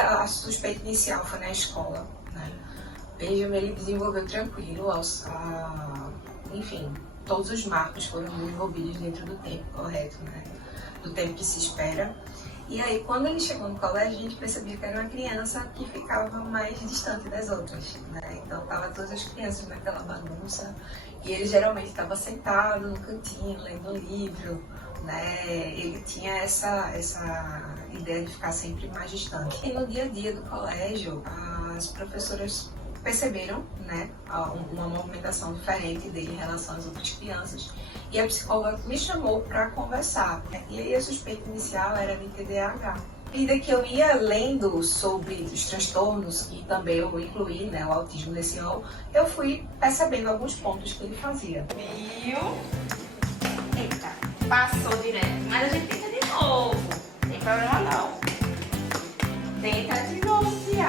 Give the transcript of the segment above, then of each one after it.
a suspeita inicial foi na escola, né? Benjamin, ele desenvolveu tranquilo, enfim, todos os marcos foram desenvolvidos dentro do tempo correto, né? Do tempo que se espera. E aí, quando ele chegou no colégio, a gente percebia que era uma criança que ficava mais distante das outras, né? Então, estavam todas as crianças naquela bagunça e ele geralmente estava sentado no cantinho, lendo um livro, né? Ele tinha essa ideia de ficar sempre mais distante. E no dia a dia do colégio, as professoras perceberam, né, uma movimentação diferente dele em relação às outras crianças. E a psicóloga me chamou para conversar. E aí a suspeita inicial era de TDAH. À medida que eu ia lendo sobre os transtornos, e também eu incluí, né, o autismo nesse rol, eu fui percebendo alguns pontos que ele fazia. Viu? Eita, passou direto. Mas a gente tenta de novo. Não tem problema não. Tenta de novo, Pia.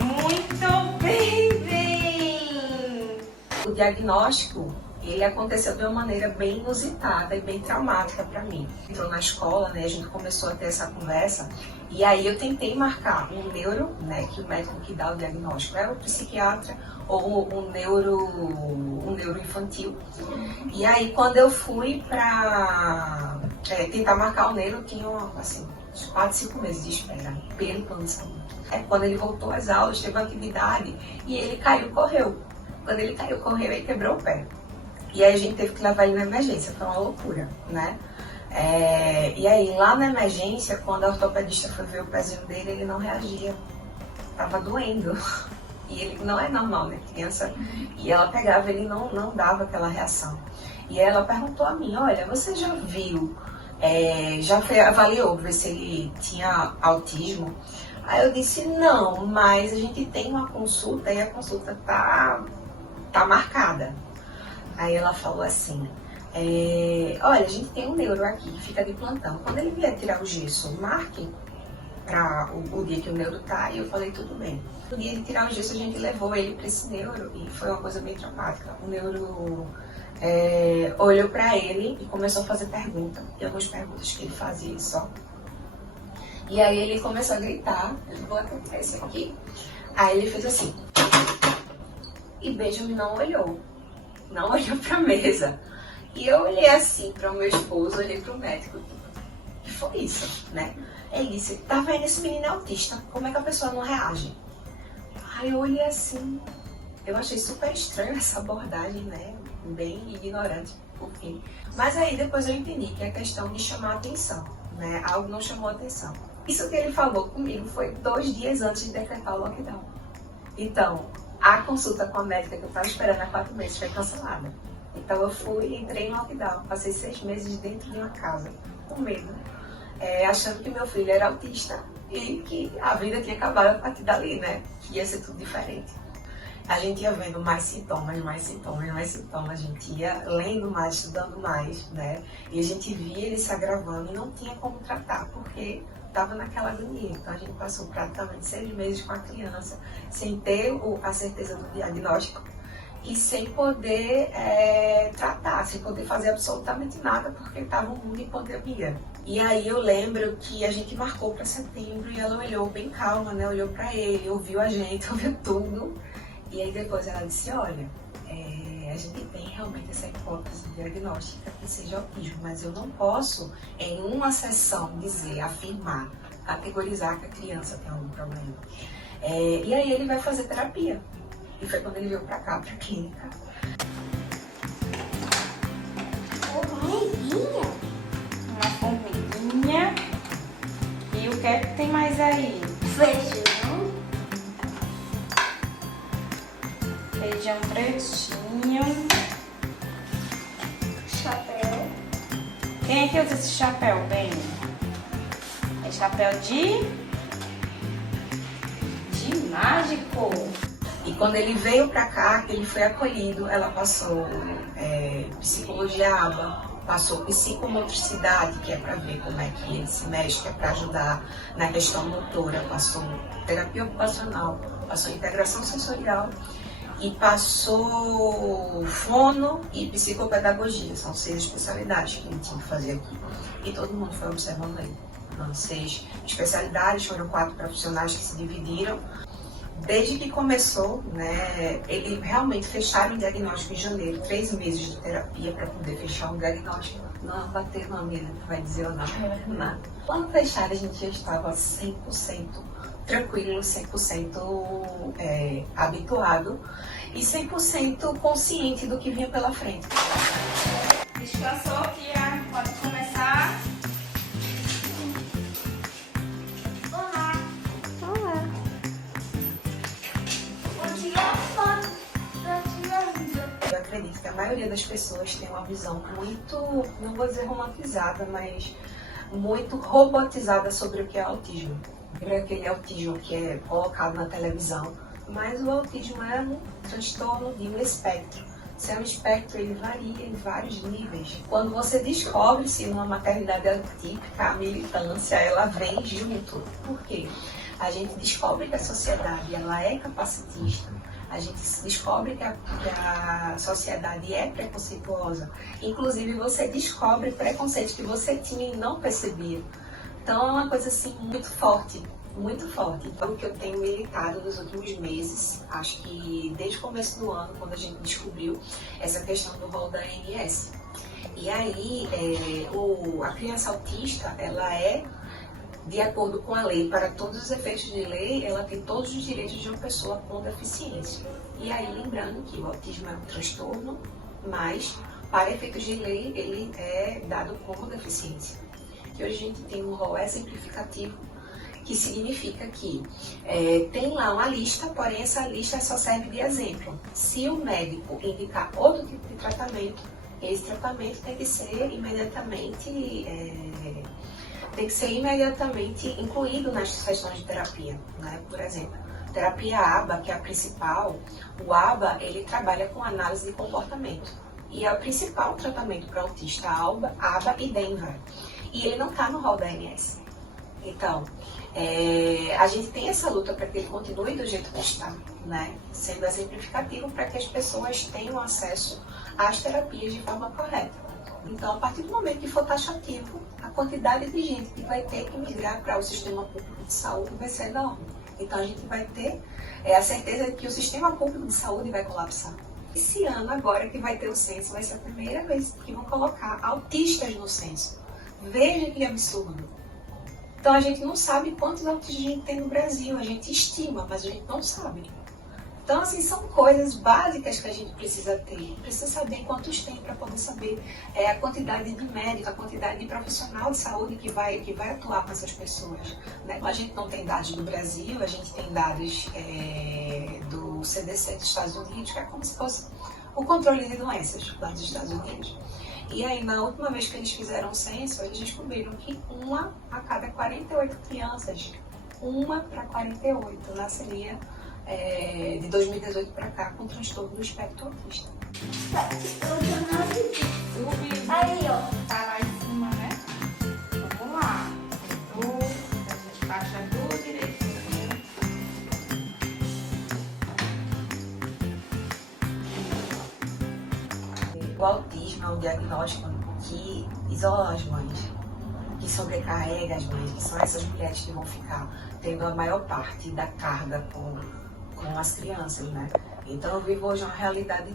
Muito bem. O diagnóstico, ele aconteceu de uma maneira bem inusitada e bem traumática para mim. Entrou na escola, né, a gente começou a ter essa conversa, e aí eu tentei marcar um neuro, né, que o médico que dá o diagnóstico é o psiquiatra, ou um neuro infantil. E aí quando eu fui para tentar marcar o neuro, tinha assim, uns 4, 5 meses de espera pelo plano de saúde. Quando ele voltou às aulas, teve uma atividade e ele caiu, correu. Quando ele caiu, correu e quebrou o pé. E aí a gente teve que levar ele na emergência, foi uma loucura, né? E aí lá na emergência, quando a ortopedista foi ver o pezinho dele, ele não reagia. Tava doendo. E ele não é normal, né, criança? E ela pegava, ele não dava aquela reação. E ela perguntou a mim, olha, você já viu, já avaliou ver se ele tinha autismo? Aí eu disse, não, mas a gente tem uma consulta e a consulta tá marcada. Aí ela falou assim, olha, a gente tem um neuro aqui que fica de plantão. Quando ele vier tirar o gesso, marque para o dia que o neuro tá. E eu falei, tudo bem. No dia de tirar o gesso, a gente levou ele para esse neuro e foi uma coisa bem traumática. O neuro olhou para ele e começou a fazer perguntas. E algumas perguntas que ele fazia só. E aí ele começou a gritar, eu vou até esse aqui. Aí ele fez assim. E Benjamin não olhou para a mesa. E eu olhei assim para o meu esposo, olhei para o médico. Que foi isso, né? Ele disse, tá vendo, esse menino é autista, como é que a pessoa não reage? Aí eu olhei assim, eu achei super estranho essa abordagem, né? Bem ignorante, por fim. Mas aí depois eu entendi que é questão de chamar a atenção, né? Algo não chamou a atenção. Isso que ele falou comigo foi 2 dias antes de decretar o lockdown. Então, a consulta com a médica que eu estava esperando há 4 meses foi cancelada. Então eu entrei no lockdown, passei 6 meses dentro de uma casa, com medo, achando que meu filho era autista e que a vida tinha acabado a partir dali, né? Que ia ser tudo diferente. A gente ia vendo mais sintomas, a gente ia lendo mais, estudando mais, né? E a gente via ele se agravando e não tinha como tratar, porque estava naquela agonia. Então a gente passou praticamente 6 meses com a criança, sem ter a certeza do diagnóstico e sem poder tratar, sem poder fazer absolutamente nada, porque estava um mundo em pandemia. E aí eu lembro que a gente marcou para setembro e ela olhou bem calma, né? Olhou para ele, ouviu a gente, ouviu tudo. E aí depois ela disse, olha, a gente tem realmente essa hipótese diagnóstica que seja autismo, mas eu não posso, em uma sessão, afirmar, categorizar que a criança tem algum problema. E aí ele vai fazer terapia. E foi quando ele veio pra cá, pra clínica. Formiguinha? Uma formiguinha. E o que é que tem mais aí? Feijão. Feijão pretinho. Chapéu. Quem é que usa esse chapéu, bem? É chapéu de mágico. E quando ele veio pra cá, que ele foi acolhido, ela passou psicologia ABA, passou psicomotricidade, que é para ver como é que ele se mexe, que é para ajudar na questão motora, passou terapia ocupacional, passou integração sensorial e passou fono e psicopedagogia. São 6 especialidades que ele tinha que fazer aqui. E todo mundo foi observando ele. Foram 6 especialidades, foram 4 profissionais que se dividiram. Desde que começou, né, eles realmente fecharam o diagnóstico em janeiro, 3 meses de terapia para poder fechar um diagnóstico. Não bater uma amiga que vai dizer ou não, nada. Quando fecharam, a gente já estava 100% tranquilo, 100% habituado e 100% consciente do que vinha pela frente. Descansou, Tia? Pode começar. Olá. Olá. Vou tirar foto. Tô tirando. Eu acredito que a maioria das pessoas tem uma visão muito, não vou dizer romantizada, mas muito robotizada sobre o que é autismo. É aquele autismo que é colocado na televisão, mas o autismo é um transtorno de um espectro. Se é um espectro, ele varia em vários níveis. Quando você descobre-se numa maternidade atípica, a militância, ela vem junto. Por quê? A gente descobre que a sociedade ela é capacitista, a gente descobre que a sociedade é preconceituosa. Inclusive, você descobre preconceitos que você tinha e não percebia. Então, é uma coisa assim muito forte. Muito forte. Então, o que eu tenho militado nos últimos meses, acho que desde o começo do ano, quando a gente descobriu essa questão do rol da ANS. E aí, a criança autista, ela é, de acordo com a lei, para todos os efeitos de lei, ela tem todos os direitos de uma pessoa com deficiência. E aí, lembrando que o autismo é um transtorno, mas, para efeitos de lei, ele é dado como deficiência. Que hoje a gente tem um rol exemplificativo, que significa que tem lá uma lista, porém essa lista só serve de exemplo. Se o médico indicar outro tipo de tratamento, esse tratamento tem que ser imediatamente incluído nas sessões de terapia, né? Por exemplo, terapia ABA, que é a principal, o ABA ele trabalha com análise de comportamento e é o principal tratamento para autista, ABA e DENVA, e ele não está no rol da ANS. Então, a gente tem essa luta para que ele continue do jeito que está, né? Sendo exemplificativo para que as pessoas tenham acesso às terapias de forma correta. Então, a partir do momento que for taxativo, a quantidade de gente que vai ter que migrar para o sistema público de saúde vai ser enorme. Então, a gente vai ter a certeza de que o sistema público de saúde vai colapsar. Esse ano, agora que vai ter o censo, vai ser a primeira vez que vão colocar autistas no censo. Veja que absurdo. Então, a gente não sabe quantos autistas a gente tem no Brasil. A gente estima, mas a gente não sabe. Então, assim, são coisas básicas que a gente precisa ter. Precisa saber quantos tem para poder saber a quantidade de médico, a quantidade de profissional de saúde que vai atuar com essas pessoas, né? A gente não tem dados do Brasil, a gente tem dados do CDC dos Estados Unidos, que é como se fosse o controle de doenças lá dos Estados Unidos. E aí, na última vez que eles fizeram o censo, eles descobriram que 1 a cada 48 crianças, 1 para 48, nasceria de 2018 para cá com transtorno do espectro autista. Subiu. Aí, ó. Tá lá em cima, né? Vamos lá. A gente baixa tudo direitinho. O autismo é um diagnóstico que isola as mães, que sobrecarrega as mães, que são essas mulheres que vão ficar tendo a maior parte da carga com as crianças, né? Então eu vivo hoje uma realidade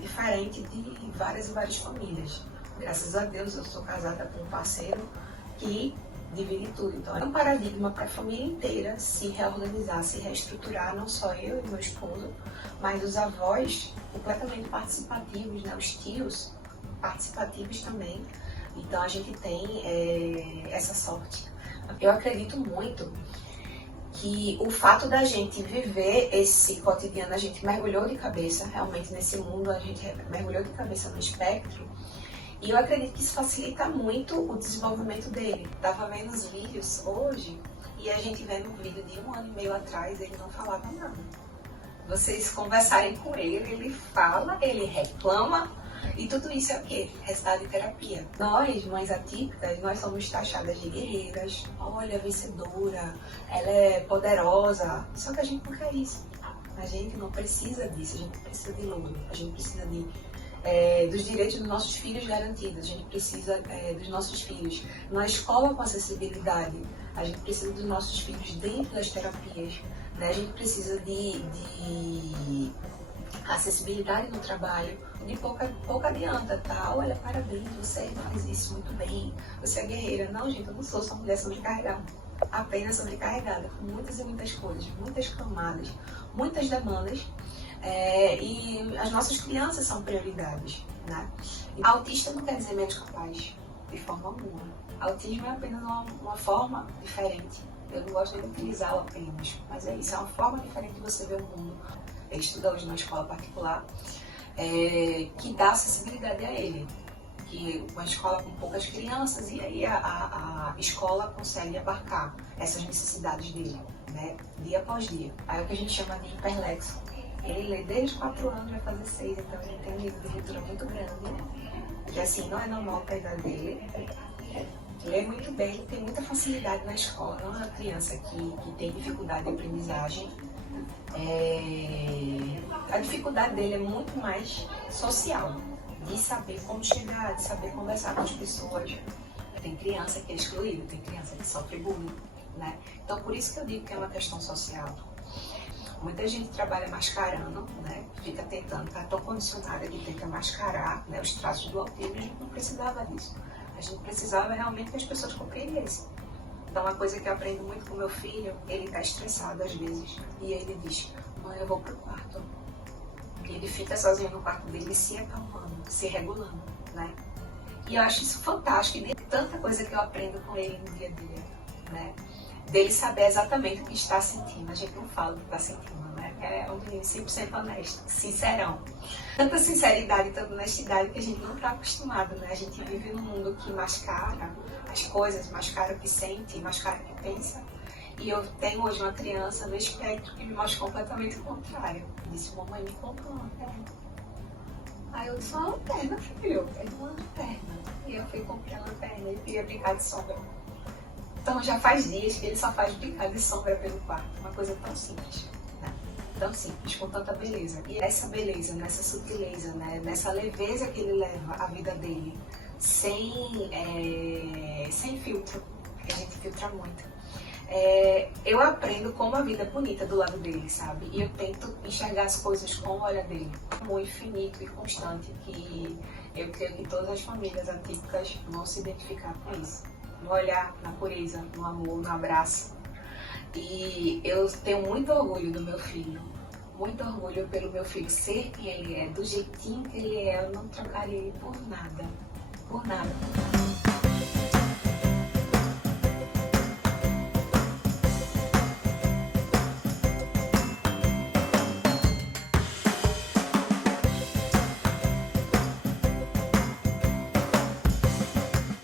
diferente de várias e várias famílias. Graças a Deus eu sou casada com um parceiro que divide tudo. Então é um paradigma para a família inteira se reorganizar, se reestruturar, não só eu e meu esposo, mas os avós completamente participativos, né? Os tios participativos também. Então a gente tem essa sorte. Eu acredito muito que o fato da gente viver esse cotidiano, a gente mergulhou de cabeça realmente nesse mundo, a gente mergulhou de cabeça no espectro, e eu acredito que isso facilita muito o desenvolvimento dele. Estava vendo os vídeos hoje e a gente vendo um vídeo de 1 ano e meio atrás, ele não falava nada. Vocês conversarem com ele fala, ele reclama, e tudo isso é o quê? Resultado de terapia. Nós, mães atípicas, nós somos taxadas de guerreiras. Olha, vencedora, ela é poderosa. Só que a gente não quer isso. A gente não precisa disso, a gente precisa de luta, a gente precisa de dos direitos dos nossos filhos garantidos, a gente precisa dos nossos filhos na escola com acessibilidade, a gente precisa dos nossos filhos dentro das terapias, né? A gente precisa de acessibilidade no trabalho, de pouco adianta, tá? Olha, parabéns, você faz isso muito bem, você é guerreira. Não, gente, eu não sou uma mulher sobrecarregada, apenas sobrecarregada, com muitas e muitas coisas, muitas camadas, muitas demandas, e as nossas crianças são prioridades, né? Autista não quer dizer menos capaz, de forma alguma. Autismo é apenas uma forma diferente. Eu não gosto de utilizá-lo apenas, mas é isso, é uma forma diferente de você ver o mundo. Ele estuda hoje numa escola particular, que dá acessibilidade a ele, que uma escola com poucas crianças, e aí a escola consegue abarcar essas necessidades dele, né, dia após dia. Aí é o que a gente chama de hiperlexo. Ele lê desde 4 anos, vai fazer 6, então ele tem um nível de leitura muito grande, que assim, não é normal para a idade dele. Lê muito bem, ele tem muita facilidade na escola, não é uma criança que tem dificuldade de aprendizagem. A dificuldade dele é muito mais social, de saber como chegar, de saber conversar com as pessoas. Tem criança que é excluída, tem criança que sofre bullying, né? Então por isso que eu digo que é uma questão social. Muita gente trabalha mascarando, né? Fica tentando, está tão condicionada que tenta mascarar, né, os traços do autismo. A gente não precisava disso. A gente precisava realmente que as pessoas compreendessem. Então, uma coisa que eu aprendo muito com meu filho, ele está estressado às vezes, e ele diz: mãe, eu vou pro quarto. E ele fica sozinho no quarto dele, se acalmando, se regulando, né? E eu acho isso fantástico, e tem tanta coisa que eu aprendo com ele no dia a dia, né? Dele saber exatamente o que está sentindo. A gente não fala o que está sentindo, né? É um menino 100% honesto, sincerão. Tanta sinceridade e tanta honestidade que a gente não está acostumado, né? A gente vive num mundo que mascara as coisas, mascara o que sente, mascara o que pensa. E eu tenho hoje uma criança no espectro que me mostra completamente o contrário. Disse: mamãe, me comprou uma perna. Aí eu disse: uma perna, filho. Ele: uma perna. E eu fui comprar uma perna e queria brincar de sombra. Então já faz dias que ele só faz brincar de sombra pelo quarto. Uma coisa tão simples, né? Tão simples, com tanta beleza. E essa beleza, nessa sutileza, né? Nessa leveza que ele leva a vida dele, sem filtro, porque a gente filtra muito. Eu aprendo como a vida é bonita do lado dele, sabe? E eu tento enxergar as coisas com o olhar dele. Um amor infinito e constante, que eu creio que todas as famílias atípicas vão se identificar com isso. No olhar, na pureza, no amor, no abraço. E eu tenho muito orgulho do meu filho. Muito orgulho pelo meu filho ser quem ele é, do jeitinho que ele é. Eu não trocaria ele por nada. Por nada.